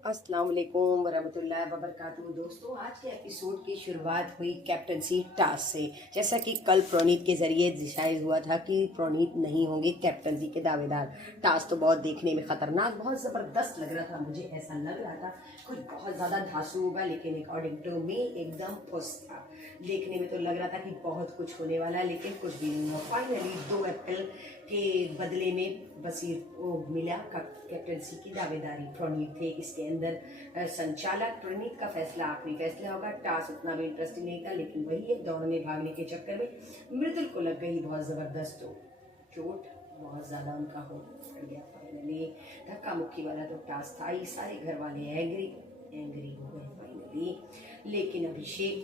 अस्सलाम वालेकुम वरहमतुल्लाहि वबरकातुहू। दोस्तों, आज के एपिसोड की शुरुआत हुई कैप्टनसी टास्क से। जैसा कि कल प्रणीत के ज़रिए डिसाइड हुआ था कि प्रणीत नहीं होंगे कैप्टनसी के दावेदार। टास्क तो बहुत देखने में ख़तरनाक, बहुत ज़बरदस्त लग रहा था। मुझे ऐसा लग रहा था कुछ बहुत ज़्यादा धांसू होगा, लेकिन अकॉर्डिंग टू मी एकदम फुस था। देखने में तो लग रहा था कि बहुत कुछ होने वाला है, लेकिन कुछ भी नहीं हुआ। फाइनली 2 अप्रैल के बदले में बसीर को मिला कैप्टनसी की दावेदारी। प्रणीत थे इसके अंदर संचालक। प्रणीत का फैसला आखिरी फैसला होगा। टास्क उतना भी इंटरेस्टिंग नहीं था, लेकिन वही है, दौड़ने भागने के चक्कर में मृदुल को लग गई बहुत ज़बरदस्त चोट। बहुत ज़्यादा उनका हो गया। फाइनली धक्का मुक्की वाला तो टास्क था ही। सारे घर वाले एंग्री हो गए फाइनली। लेकिन अभिषेक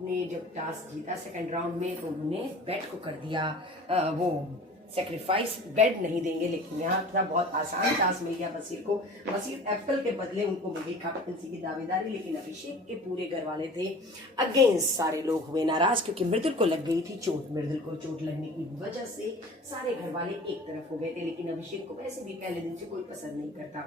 ने जब टास्क जीता सेकंड राउंड में, तो उन्होंने बेट को कर दिया वो सेक्रीफाइस। बेड नहीं देंगे, लेकिन यहाँ था बहुत आसान टास्क मिल गया बसीर को। बसीर एप्पल के बदले उनको मिली कैप्टनसी की दावेदारी। लेकिन अभिषेक के पूरे घर वाले थे अगेंस्ट। सारे लोग हुए नाराज क्योंकि मृदुल को लग गई थी चोट। मृदुल को चोट लगने की वजह से सारे घर वाले एक तरफ हो गए थे। लेकिन अभिषेक को वैसे भी पहले दिन से कोई पसंद नहीं करता।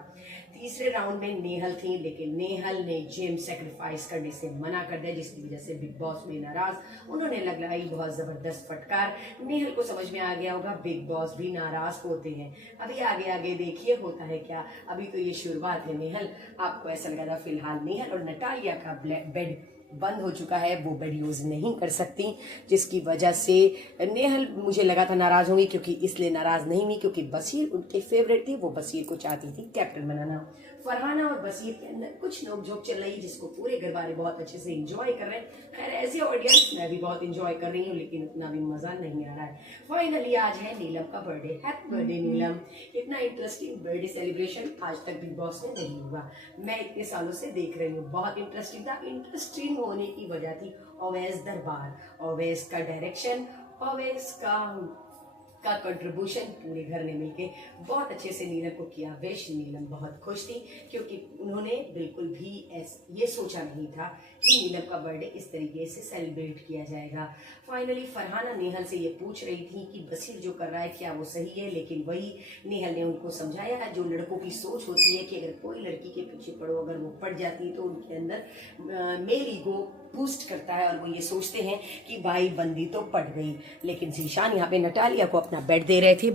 तीसरे राउंड में नेहल थी, लेकिन नेहल ने जिम सेक्रीफाइस करने से मना कर दिया, जिसकी वजह से बिग बॉस हुए नाराज। उन्होंने लगाई बहुत जबरदस्त फटकार। नेहल को समझ में आ गया होगा बिग बॉस भी नाराज होते हैं। अभी आगे आगे देखिए होता है क्या। अभी तो ये शुरुआत है। नेहल, आपको ऐसा लगा था फिलहाल नेहल और नटालिया का बेड बंद हो चुका है, वो बेड यूज नहीं कर सकती, जिसकी वजह से नेहल मुझे लगा था नाराज होंगी। क्योंकि इसलिए नाराज नहीं हुई क्योंकि बसीर उनके फेवरेट थी। वो बसीर को चाहती थी कैप्टन बनाना। फरहाना और बसीर के अंदर कुछ नोकझोंक चल रही, जिसको पूरे घर वाले बहुत अच्छे से एंजॉय कर रहे हैं। खैर, एज ए ऑडियंस मैं भी बहुत एंजॉय कर रही हूँ, लेकिन उतना भी मजा नहीं आ रहा है। फाइनली आज है नीलम का बर्थडे। हैप्पी बर्थडे नीलम। इतना इंटरेस्टिंग बर्थडे सेलिब्रेशन आज तक बिग बॉस में नहीं हुआ। मैं इतने सालों से देख रही हूँ, बहुत इंटरेस्टिंग था। इंटरेस्टिंग होने की वजह थी ओवैस दरबार, ओवैस का डायरेक्शन, ओवैस का कंट्रीब्यूशन। पूरे घर ने मिलके बहुत अच्छे से नीलम को किया विश। नीलम बहुत खुश थी क्योंकि उन्होंने बिल्कुल भी ये सोचा नहीं था कि नीलम का बर्थडे इस तरीके से सेलिब्रेट किया जाएगा। फाइनली फरहाना नेहल से ये पूछ रही थी कि बसीर जो कर रहा है क्या वो सही है, लेकिन वही नेहल ने उनको समझाया जो लड़कों की सोच होती है कि अगर कोई लड़की के पीछे पड़ो, अगर वो पड़ जाती है तो उनके अंदर मेल ईगो बूस्ट करता है और वो ये सोचते हैं कि भाई बंदी तो पड़ गई। लेकिन जीशान यहाँ पे नटालिया को अपना बेड दे रहे थे।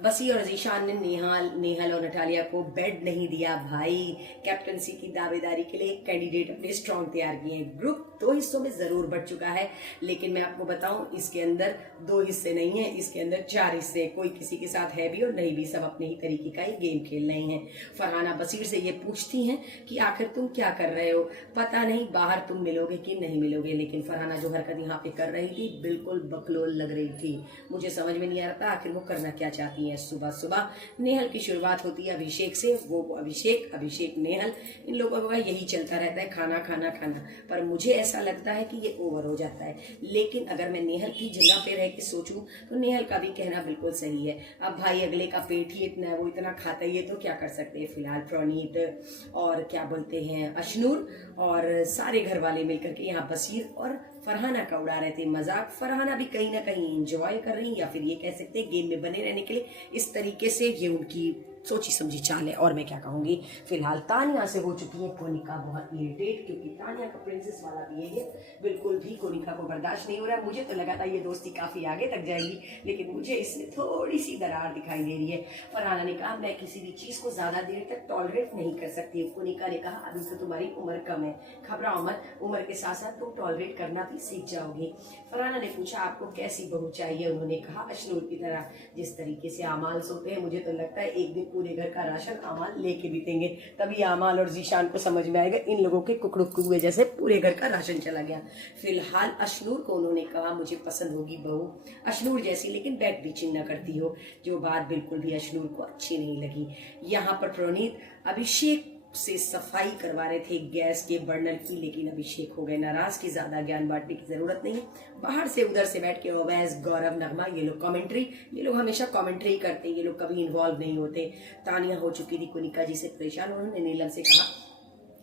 बसीर और जीशान ने नेहल और नटालिया को बेड नहीं दिया। भाई कैप्टनसी की दावेदारी के लिए कैंडिडेट अपने स्ट्रॉन्ग तैयार किए हैं। ग्रुप 2 हिस्सों में जरूर बढ़ चुका है, लेकिन मैं आपको बताऊं इसके अंदर 2 हिस्से नहीं है, इसके अंदर 4 हिस्से। कोई किसी के साथ है भी और नहीं भी, सब अपने ही तरीके का ही गेम खेल रहे हैं। फरहाना बसीर से ये पूछती हैं कि आखिर तुम क्या कर रहे हो, पता नहीं बाहर तुम मिलोगे कि नहीं मिलोगे। लेकिन फरहाना जो हरकत यहाँ पे कर रही थी बिल्कुल बकलोल लग रही थी। मुझे समझ में नहीं आ रहा था आखिर वो करना क्या चाहती है। सुबह सुबह नेहल की शुरुआत होती है अभिषेक से। वो अभिषेक नेहल, इन लोगों का यही चलता रहता है, खाना खाना खाना। पर मुझे ऐसा लगता है कि ये ओवर हो जाता है। लेकिन अगर मैं नेहल की जगह पे रह के सोचूं तो नेहल का भी कहना बिल्कुल सही है। अब भाई अगले का पेट ही इतना है, वो इतना खाता ही है, तो क्या कर सकते हैं। फिलहाल प्रणीत और क्या बोलते हैं अशनूर और सारे घर वाले मिलकर के यहाँ बसीर और फरहाना का उड़ा रहे थे मजाक। फरहाना भी कहीं ना कहीं एंजॉय कर रही, या फिर ये कह सकते हैं गेम में बने रहने के लिए इस तरीके से ये उनकी सोची समझी चाल है। और मैं क्या कहूंगी, फिलहाल तानिया से हो चुकी है कोनिका बहुत इरिटेट, क्योंकि तानिया का प्रिंसेस वाला बिहेवियर बिल्कुल भी कोनिका को बर्दाश्त नहीं हो रहा है। मुझे तो लगा था ये दोस्ती काफी आगे तक जाएगी, लेकिन मुझे इसमें थोड़ी सी दरार दिखाई दे रही है। फरहाना ने कहा मैं किसी भी चीज को ज्यादा देर तक टॉलरेट नहीं कर सकती। कोनिका ने कहा अभी तो तुम्हारी उम्र कम है, घबराओ मत, उम्र के साथ साथ तुम टॉलरेट करना भी सीख जाओगे। फरहाना ने पूछा आपको कैसी बहू चाहिए। उन्होंने कहा अशनूर की तरह, जिस तरीके से आमाल सोते हैं मुझे तो लगता है एक दिन पूरे घर का राशन आमाल लेके भी देंगे, तभी आमाल और जीशान को समझ में आएगा इन लोगों के कुकड़ुक कुए जैसे पूरे घर का राशन चला गया। फिलहाल अशनूर को उन्होंने कहा मुझे पसंद होगी बहू अशनूर जैसी, लेकिन बैग बीचिंग न करती हो, जो बात बिल्कुल भी अशनूर को अच्छी नहीं लगी। यहाँ पर प्रणीत अभिषेक से सफाई करवा रहे थे गैस के बर्नर की, लेकिन अभिषेक हो गए नाराज की ज्यादा ज्ञान बांटने की जरूरत नहीं। बाहर से उधर से बैठ के ओवैस, गौरव, नगमा, ये लोग कमेंट्री, ये लोग हमेशा कमेंट्री करते हैं, ये लोग कभी इन्वॉल्व नहीं होते। तानिया हो चुकी थी कोनिका जी से परेशान। उन्होंने नीलम से कहा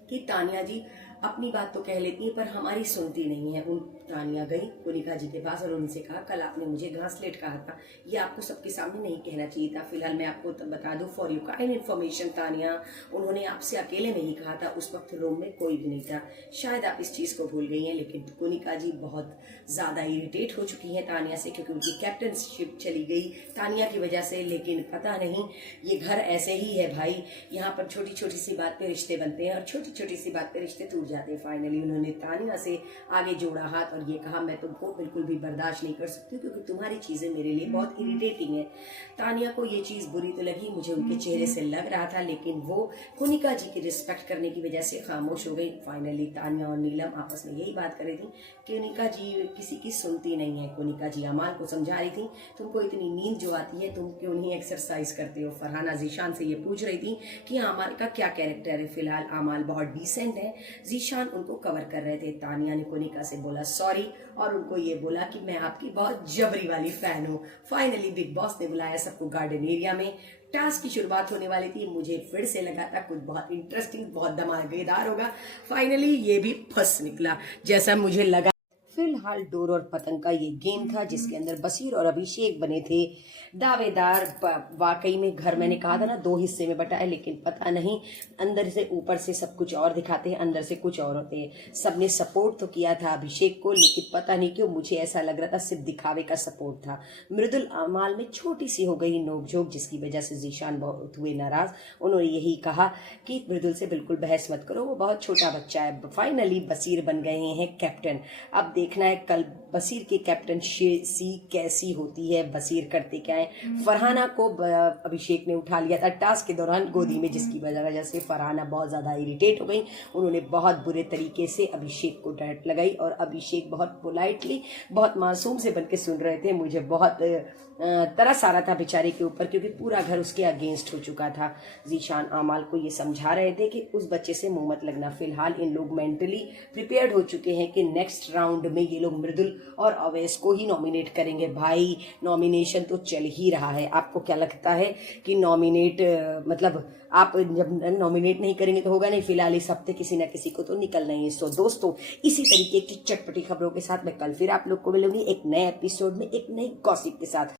कि तानिया जी अपनी बात तो कह लेती है पर हमारी सुनती नहीं है। उन तानिया गई कोनिका जी के पास और उनसे कहा कल आपने मुझे घासलेट कहा था, ये आपको सबके सामने नहीं कहना चाहिए था। फिलहाल मैं आपको बता दूं for you kind information Tania, उन्होंने आपसे अकेले में ही कहा था, उस वक्त रूम में कोई भी नहीं था। शायद आप इस चीज को भूल गई हैं, लेकिन कोनिका जी बहुत ज्यादा इरिटेट हो चुकी हैं तानिया से, क्योंकि उनकी कैप्टनशिप चली गई तानिया की वजह से। लेकिन पता नहीं ये घर ऐसे ही है भाई, यहाँ पर छोटी छोटी सी बात पे रिश्ते बनते हैं और छोटी छोटी सी बात पे रिश्ते टूट जाते हैं। फाइनली उन्होंने तानिया से आगे जोड़ा हाथ और ये कहा मैं तुमको बिल्कुल भी बर्दाश्त नहीं कर सकती क्योंकि तुम्हारी चीजें मेरे लिए बहुत इरिटेटिंग है। तानिया को ये चीज बुरी तो लगी, मुझे उनके चेहरे से लग रहा था, लेकिन वो कोनिका जी की रिस्पेक्ट करने की वजह से खामोश हो गई। फाइनली तानिया और नीलम आपस में यही बात कर रही थी कि कोनिका जी किसी की सुनती नहीं है। कोनिका जी अमाल को समझा रही थी तुमको इतनी नींद जो आती है तुम क्यों नहीं एक्सरसाइज करते हो। फरहाना जीशान से ये पूछ रही थी कि अमाल का क्या कैरेक्टर है। फिलहाल अमाल बहुत डिसेंट है। जीशान उनको कवर कर रहे थे। तानिया ने कोनिका से बोला सॉरी और उनको ये बोला कि मैं आपकी बहुत जबरी वाली फैन हूँ। फाइनली बिग बॉस ने बुलाया सबको गार्डन एरिया में। टास्क की शुरुआत होने वाली थी, मुझे फिर से लगा था कुछ बहुत इंटरेस्टिंग बहुत धमाकेदार होगा। फाइनली ये भी फंस निकला जैसा मुझे लगा। फिलहाल डोर और पतंग का ये गेम था जिसके अंदर बसीर और अभिषेक बने थे दावेदार। वाकई में घर मैंने कहा था ना 2 हिस्से में बटा है, लेकिन पता नहीं अंदर से ऊपर से सब कुछ और दिखाते हैं, अंदर से कुछ और होते हैं। सबने सपोर्ट तो किया था अभिषेक को, लेकिन पता नहीं क्यों मुझे ऐसा लग रहा था सिर्फ दिखावे का सपोर्ट था। मृदुल अमाल में छोटी सी हो गई नोकझोंक जिसकी वजह से जीशान बहुत हुए नाराज। उन्होंने यही कहा कि मृदुल से बिल्कुल बहस मत करो, वो बहुत छोटा बच्चा है। फाइनली बसीर बन गए हैं कैप्टन। अब देखना है कल बसीर की कैप्टनसी कैसी होती है, बसीर करते क्या है। फरहाना को अभिषेक ने उठा लिया था टास्क के दौरान गोदी में, जिसकी वजह से फरहाना बहुत ज्यादा इरिटेट हो गई। उन्होंने बहुत बुरे तरीके से अभिषेक को डांट लगाई और अभिषेक बहुत पोलाइटली बहुत मासूम से बनके सुन रहे थे। मुझे बहुत तरस आ रहा था बेचारे के ऊपर क्योंकि पूरा घर उसके अगेंस्ट हो चुका था। जीशान अमाल को ये समझा रहे थे कि उस बच्चे से मुंह मत लगना। फिलहाल इन लोग मेंटली प्रिपेयर्ड हो चुके हैं कि नेक्स्ट राउंड में ये लोग मृदुल और अवैस को ही नॉमिनेट करेंगे। भाई नॉमिनेशन तो चल ही रहा है, आपको क्या लगता है कि नॉमिनेट मतलब आप जब नॉमिनेट नहीं करेंगे तो होगा नहीं। फिलहाल इस हफ्ते किसी ना किसी को तो निकलना ही है। सो दोस्तों इसी तरीके की चटपटी खबरों के साथ मैं कल फिर आप लोग को मिलूंगी एक नए एपिसोड में एक नई गॉसिप के साथ।